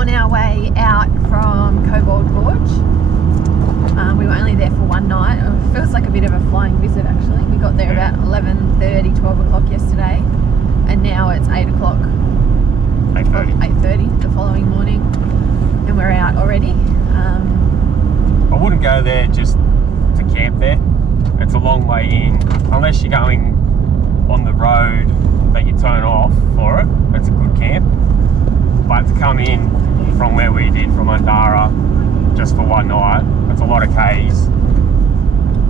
on our way out from Cobbold Gorge. We were only there for one night. It feels like a bit of a flying visit actually. We got there about 11:30, 12 o'clock yesterday, and now it's 8 o'clock. 8:30 the following morning, and we're out already. I wouldn't go there just to camp there. It's a long way in, unless you're going on the road that you turn off for it. It's a good camp, but to come in from where we did from Undara just for one night, it's a lot of K's.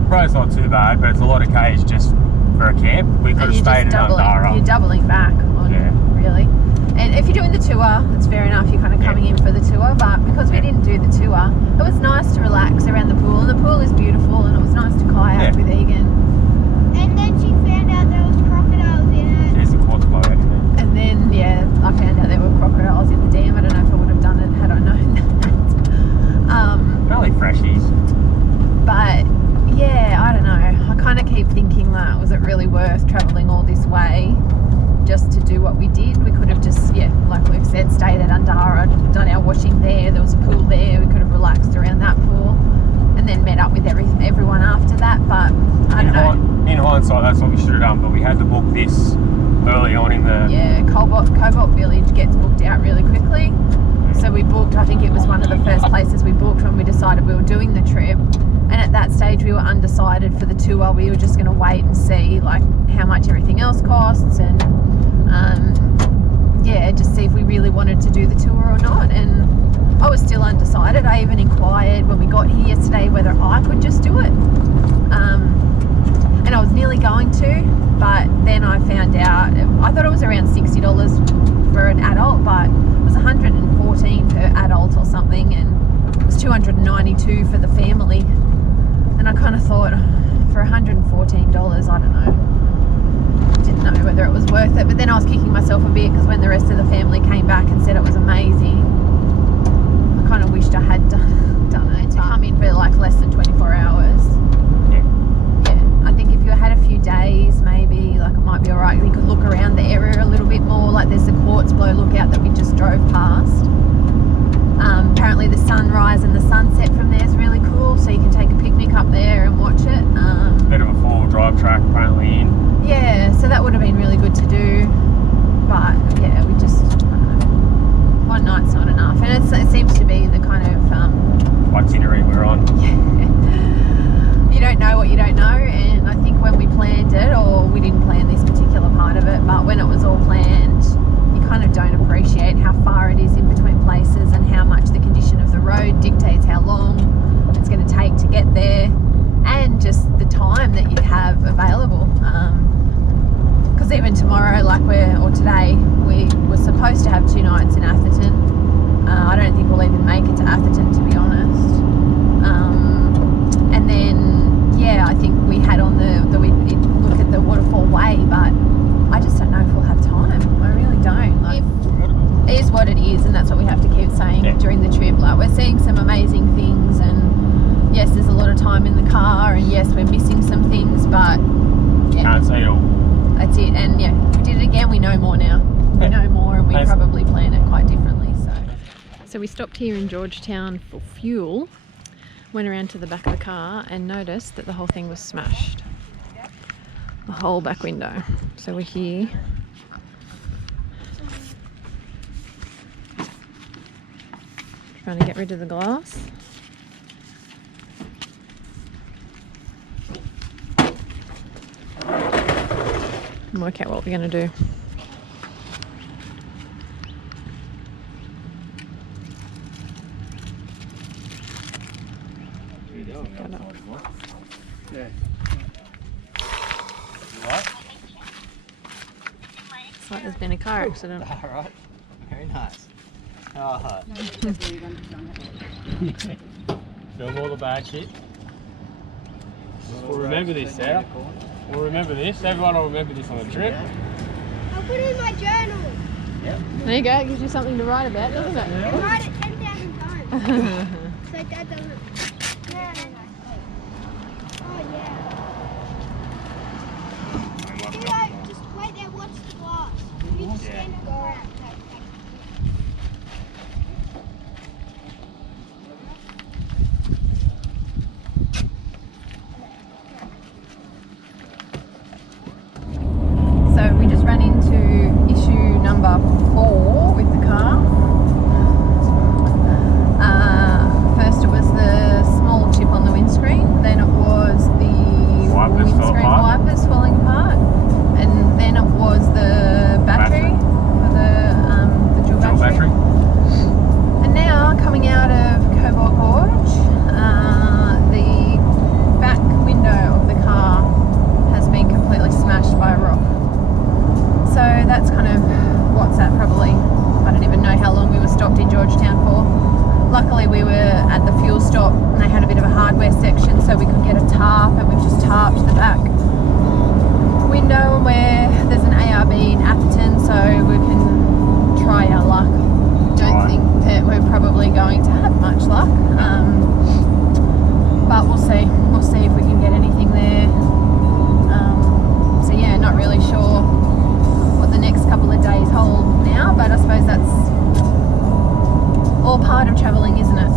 Road's not too bad, but it's a lot of K's just for a camp. We could have stayed in Undara. You're doubling back on really. And if you're doing the tour, it's fair enough, you're kind of coming in for the tour, but because we didn't do the tour, it was nice to relax around the pool, and the pool is beautiful, and it was nice to kayak with Egan. And then she found out there was crocodiles in it. There's a quartz blow out in there. And then, yeah, I found out there were crocodiles in the dam. I don't know if I would have done it had I known that. Really freshies. But, yeah, I don't know. I kind of keep thinking that, was it really worth travelling all this way just to do what we did? We could have just, like we've said, stayed at Undara, done our washing there. There was a pool there. We could have relaxed around that pool and then met up with everyone after that. But I don't know. In hindsight, that's what we should have done. But we had to book this early on in the... Yeah, Cobalt Village gets booked out really quickly. So we booked, I think it was one of the first places we booked when we decided we were doing the trip. And at that stage we were undecided for the tour. We were just going to wait and see like how much everything else costs, and just see if we really wanted to do the tour or not. And I was still undecided. I even inquired when we got here yesterday whether I could just do it. And I was nearly going to, but then I found out, I thought it was around $60 for an adult, but it was $114 per adult or something, and it was $292 for the family. And I kind of thought, for $114, I don't know. Didn't know whether it was worth it. But then I was kicking myself a bit because when the rest of the family came back and said it was amazing, I kind of wished I had done it. To come in for like less than 24 hours. Yeah. I think if you had a few days, maybe like it might be alright. You could look around the area a little bit more. Like there's the Quartz Blow lookout that we just drove past. Apparently the sunrise and the sunset from there is really cool, so you can take a picnic up there and watch it. Bit of a four-wheel drive track apparently in. Yeah, so that would have been really good to do, but yeah, we just, I don't know, one night's not enough, and it seems to be the kind of itinerary we're on. You don't know what you don't know, and I think when we planned it, or we didn't plan this particular part of it, but when it was all planned, you kind of don't appreciate how far it is in between places and how much the condition of the road dictates how long it's going to take to get there, and just the time that you have available. Because even tomorrow, or today, we were supposed to have 2 nights in Atherton. I don't think we'll even make it to Atherton, to be honest. And then, I think we had on we did look at the Waterfall Way, but I just don't know if we'll have time. I really don't. It is what it is, and that's what we have to keep saying during the trip. Like, we're seeing some amazing things, and yes, there's a lot of time in the car, and yes, we're missing some things, but Can't see it all. That's it. And we did it again. We know more now. We know more, and we probably plan it quite differently. So we stopped here in Georgetown for fuel, went around to the back of the car and noticed that the whole thing was smashed. The whole back window. So we're here. Trying to get rid of the glass. And work out what we're going to do. Yeah. It's like there's been a car accident. Alright, very nice. Oh. Film all the bad shit. We'll remember this, Sarah. We'll remember this. Everyone will remember this on the trip. I'll put it in my journal. Yep. There you go, it gives you something to write about, doesn't it? I write it 10,000 times. So Dad doesn't. Oh yeah. Theo, just wait there, watch the glass. You just stand and go around. at the fuel stop, and they had a bit of a hardware section, so we could get a tarp, and we've just tarped the back window where there's an ARB in Atherton, so we can try our luck. Don't think that we're probably going to have much luck, but we'll see. We'll see if we can get anything there. So yeah, not really sure what the next couple of days hold now, but I suppose that's all part of travelling, isn't it?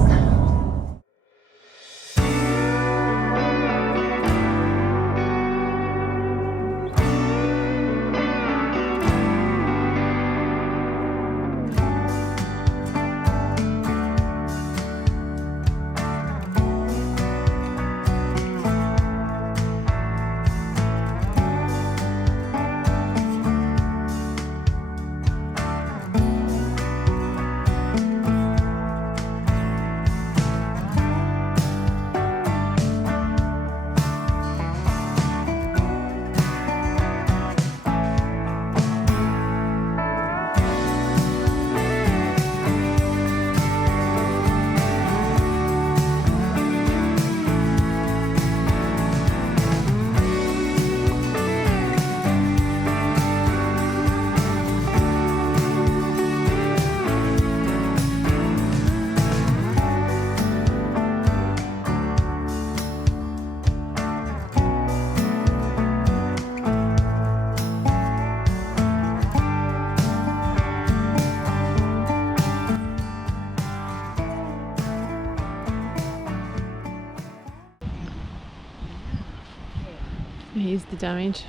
Here's the damage.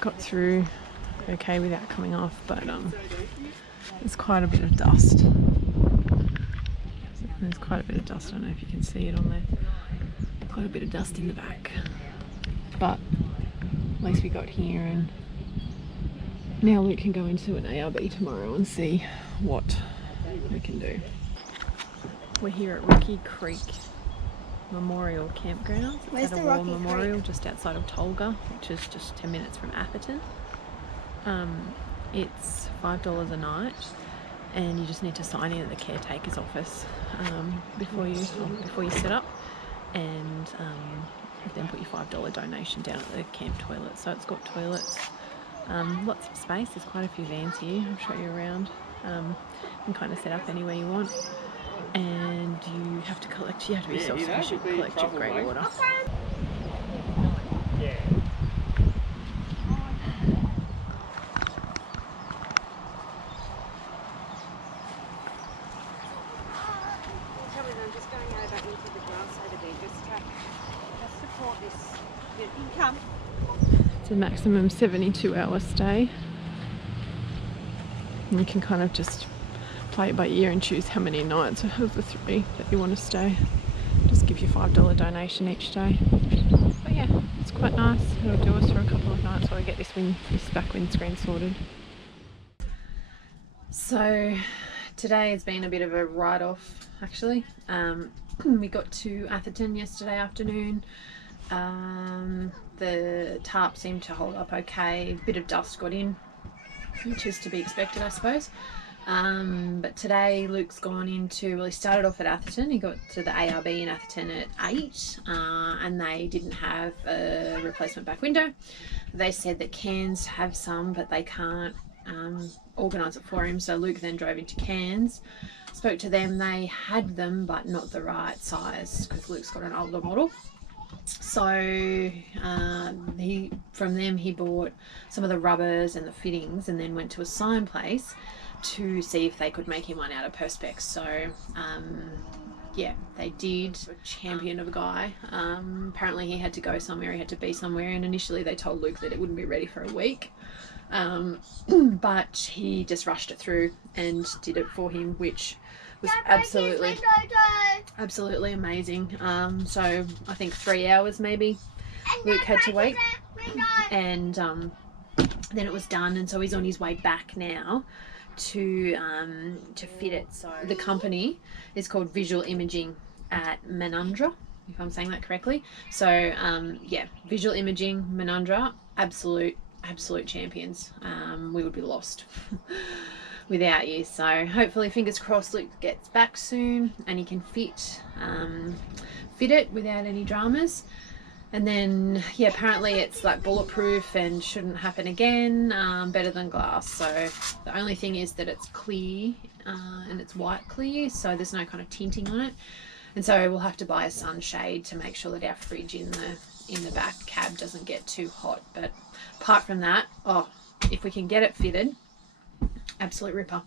Got through okay without coming off, but there's quite a bit of dust. There's quite a bit of dust. I don't know if you can see it on there. Quite a bit of dust in the back, but at least we got here, and now we can go into an ARB tomorrow and see what we can do. We're here at Rocky Creek Memorial Campground. It's at a war memorial just outside of Tolga, which is just 10 minutes from Atherton. It's $5 a night, and you just need to sign in at the caretaker's office before you set up, and then put your $5 donation down at the camp toilet. So it's got toilets, lots of space. There's quite a few vans here. I'll show you around. You can kind of set up anywhere you want. And you have to be self-sufficient, collect your grey water. Yeah. I'm just going over into the grass over there, just to support this income. It's a maximum 72-hour stay. And you can kind of just play it by ear and choose how many nights of the 3 that you want to stay. Just give you $5 donation each day. But yeah, it's quite nice. It'll do us for a couple of nights while we get this back windscreen sorted. So today has been a bit of a write-off actually. We got to Atherton yesterday afternoon. The tarp seemed to hold up okay. A bit of dust got in, which is to be expected, I suppose. But today Luke's gone into, well, he started off at Atherton. He got to the ARB in Atherton at 8, and they didn't have a replacement back window. They said that Cairns have some, but they can't organise it for him. So Luke then drove into Cairns, spoke to them. They had them, but not the right size, because Luke's got an older model. So from them he bought some of the rubbers and the fittings, and then went to a sign place to see if they could make him one out of Perspex. So yeah, they did. A champion of a guy. Apparently he had to go somewhere, he had to be somewhere, and initially they told Luke that it wouldn't be ready for a week, but he just rushed it through and did it for him, which was absolutely amazing. So I think 3 hours maybe Luke had to wait, and then it was done, and so he's on his way back now to fit it. So the company is called Visual Imaging at Menundra, if I'm saying that correctly. So yeah, Visual Imaging, Menundra, absolute champions. We would be lost without you. So hopefully, fingers crossed, Luke gets back soon and he can fit it without any dramas. And then, yeah, apparently it's like bulletproof and shouldn't happen again, better than glass. So the only thing is that it's clear and it's white clear, so there's no kind of tinting on it. And so we'll have to buy a sunshade to make sure that our fridge in the back cab doesn't get too hot. But apart from that, if we can get it fitted, absolute ripper.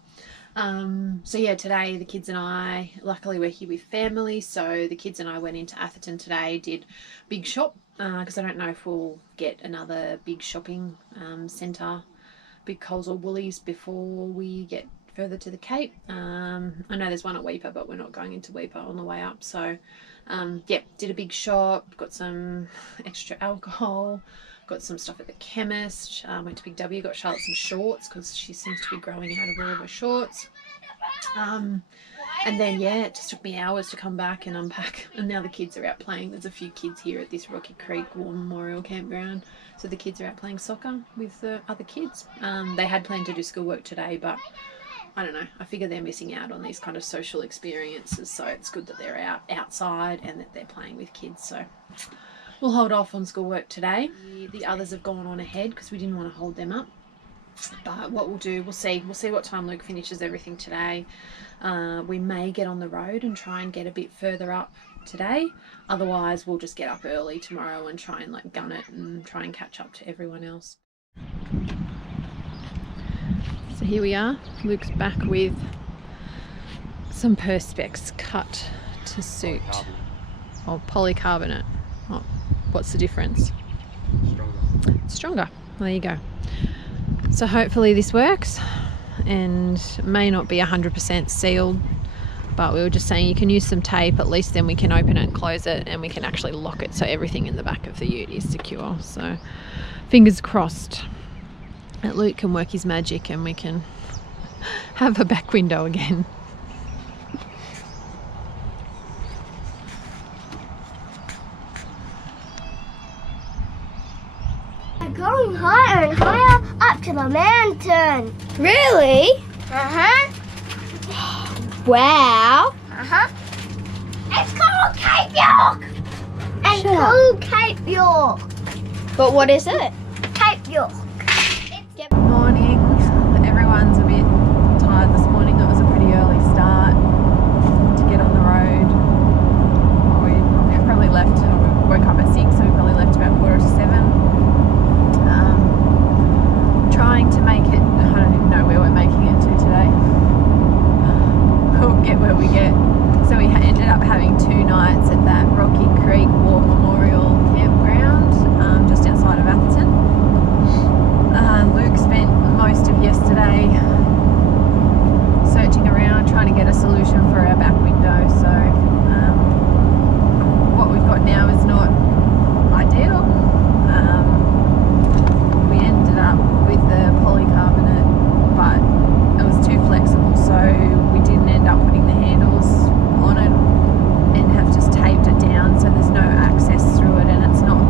So yeah, today the kids and I, luckily we're here with family, so the kids and I went into Atherton today, did big shop, because I don't know if we'll get another big shopping centre, big Coles or Woolies before we get further to the Cape. I know there's one at Weipa, but we're not going into Weipa on the way up. So yeah, did a big shop, got some extra alcohol, got some stuff at the chemist, went to Big W, got Charlotte some shorts because she seems to be growing out of all of her shorts. And then, yeah, it just took me hours to come back and unpack. And now the kids are out playing. There's a few kids here at this Rocky Creek War Memorial Campground. So the kids are out playing soccer with the other kids. They had planned to do schoolwork today, but I don't know. I figure they're missing out on these kind of social experiences. So it's good that they're outside and that they're playing with kids. So we'll hold off on schoolwork today. The others have gone on ahead because we didn't want to hold them up. But what we'll do, we'll see what time Luke finishes everything today. We may get on the road and try and get a bit further up today. Otherwise, we'll just get up early tomorrow and try and like gun it and try and catch up to everyone else. So here we are. Luke's back with some perspex cut to suit. Or polycarbonate. Oh, what's the difference? Stronger. Well, there you go. So hopefully this works, and may not be 100% sealed, but we were just saying you can use some tape, at least then we can open it and close it and we can actually lock it so everything in the back of the ute is secure. So fingers crossed that Luke can work his magic and we can have a back window again. Going higher and higher up to the mountain. Really? Uh-huh. Wow. Uh-huh. It's called Cape York. And called Cape York. But what is it? Cape York. Morning. Everyone's a bit tired this morning. It was a pretty early start to get on the road. We probably left, we woke up at 6, so we probably left about 6:45. Trying to make it, I don't even know where we're making it to today. We'll get where we get. So we ended up having 2 nights at that Rocky Creek War Memorial Campground, just outside of Atherton. Luke spent most of yesterday searching around trying to get a solution for our back window. So what we've got now is not ideal. We ended up with the polycarbonate, but it was too flexible, so we didn't end up putting the handles on it and have just taped it down so there's no access through it and it's not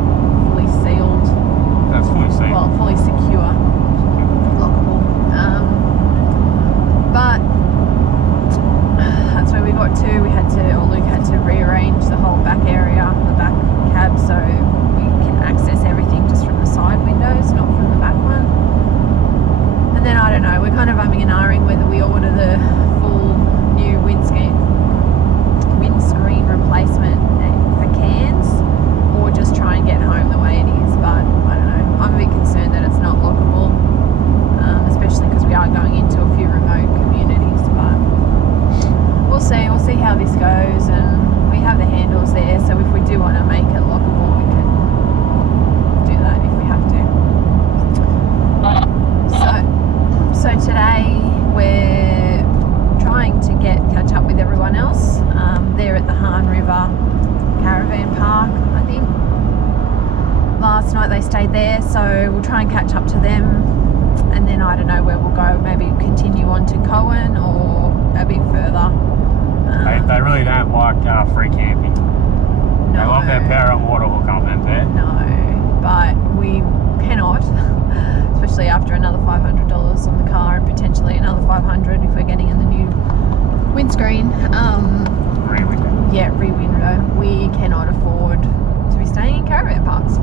fully sealed. That's fully sealed. Well, fully secure, lockable. But that's where we got to. Luke had to rearrange the whole back area, the back cab, so we can access everything just from the side windows, not from the back one. And then I don't know, we're kind of umming and ahhing whether we order the full new windscreen replacement for Cairns or just try and get home the way it is. But I don't know, I'm a bit concerned that it's not lockable, especially because we are going into a few remote communities. But we'll see how this goes, and we have the handles there, so if we do want to make it lockable, we can do that if we have to. So today we're trying to catch up with everyone else. They're at the Han River Caravan Park, I think. Last night they stayed there, so we'll try and catch up to them, and then I don't know where we'll go. Maybe continue on to Cohen or a bit further. They really don't like free camping. No. They love their power and water hook up them there. No, but we cannot, especially after another $500 on the car and potentially another $500 if we're getting in the new windscreen. Rear window. Yeah, rear window. We cannot afford to be staying in caravan parks.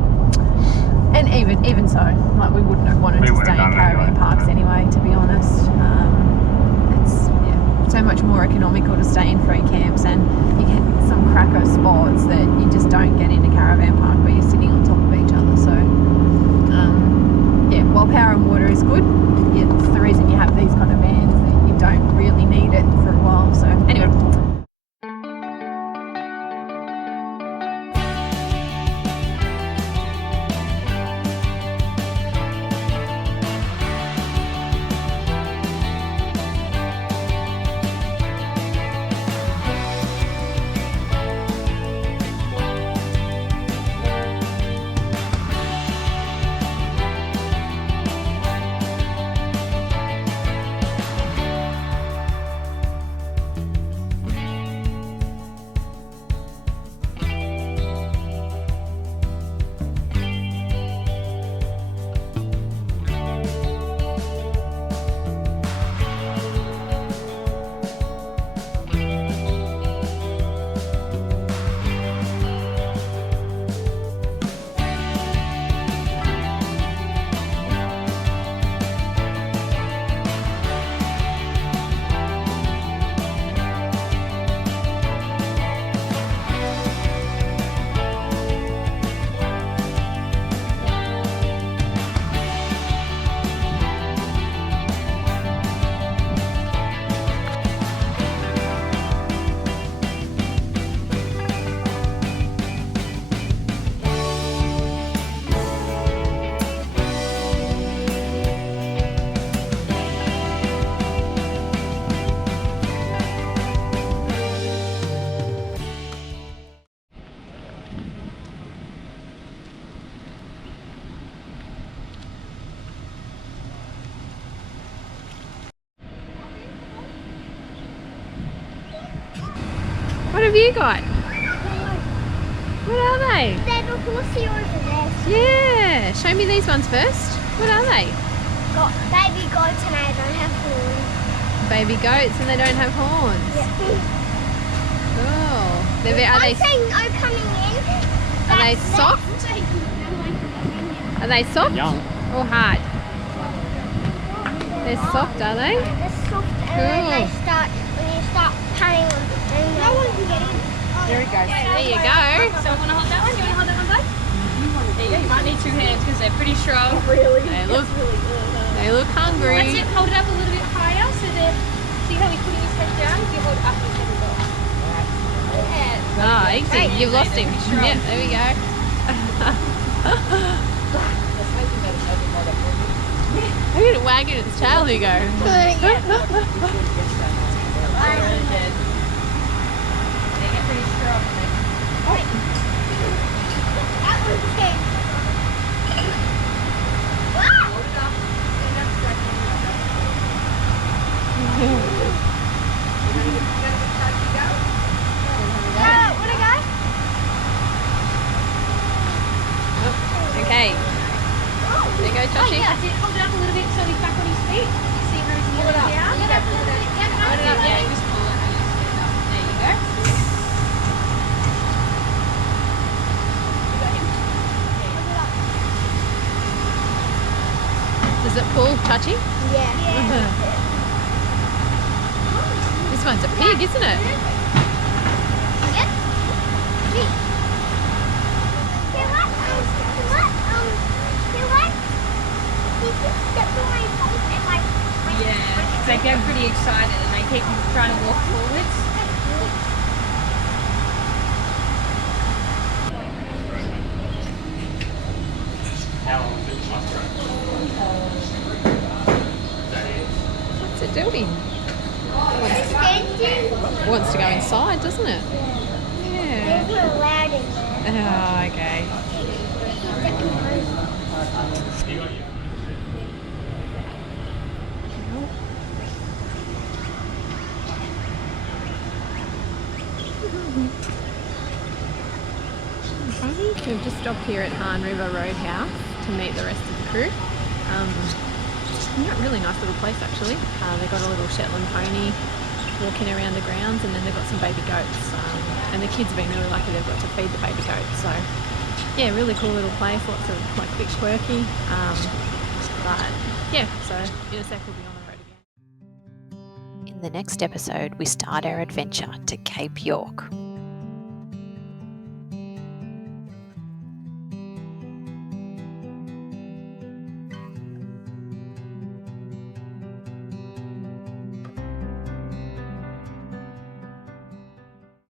And even so, like we wouldn't have wanted We to wouldn't stay in have done it caravan anyway. parks anyway, to be honest. It's so much more economical to stay in free camps, and you get some cracker spots that you just don't get in a caravan park where you're sitting on top of each other. So yeah, while power and water is good, it's the reason you have these kind of vans, that you don't really need it for a while. So anyway. What have you got? What are they? There's a horsey over there. Yeah, show me these ones first. What are they? Got baby goats and they don't have horns. Baby goats and they don't have horns. Yeah. Oh, are I'm they saying no coming in. are they That's soft? Are they soft Young. or hard? They're soft, are they? They're soft and then Cool. when you start patting them, then no one can get in. There he goes. There you go. So want to hold that one? You want to hold that one, bud? There you go. You might need 2 hands because they're pretty strong. They look hungry. That's it. Hold it up a little bit higher so that. See how he's putting his head down? If you hold it up, his head will go up. Yeah. Oh, easy. You've lost him. Yeah, there we go. Look at it wagging its tail, Hugo. Really good. They get pretty strong. That one's dead. Wow! Hold it up. Stand up straight and hold it up. Wanna go? Okay, there you go, Joshie. That's it. Hold it up a little bit so he's back on his feet. See how he's kneeling down? Hold it up a little bit. Hold it up, yeah. Just pull it and you stand up. There you go. You got him. Does it pull, touchy? Yeah. This one's a pig, isn't it? Yep. See. He just stepped on my phone and my Yeah, they get pretty excited and they keep trying to walk forwards. How long is it? What's it doing? extending. Wants to go inside, doesn't it? Yeah. There's a loud in there. Oh, okay. We've just stopped here at Han River Roadhouse to meet the rest of the through. Really nice little place actually. They've got a little Shetland pony walking around the grounds, and then they've got some baby goats. And the kids have been really lucky they've got to feed the baby goats. So yeah, really cool little place. Lots of like a bit quirky. But yeah, so in a sec we'll be on the road again. In the next episode, we start our adventure to Cape York.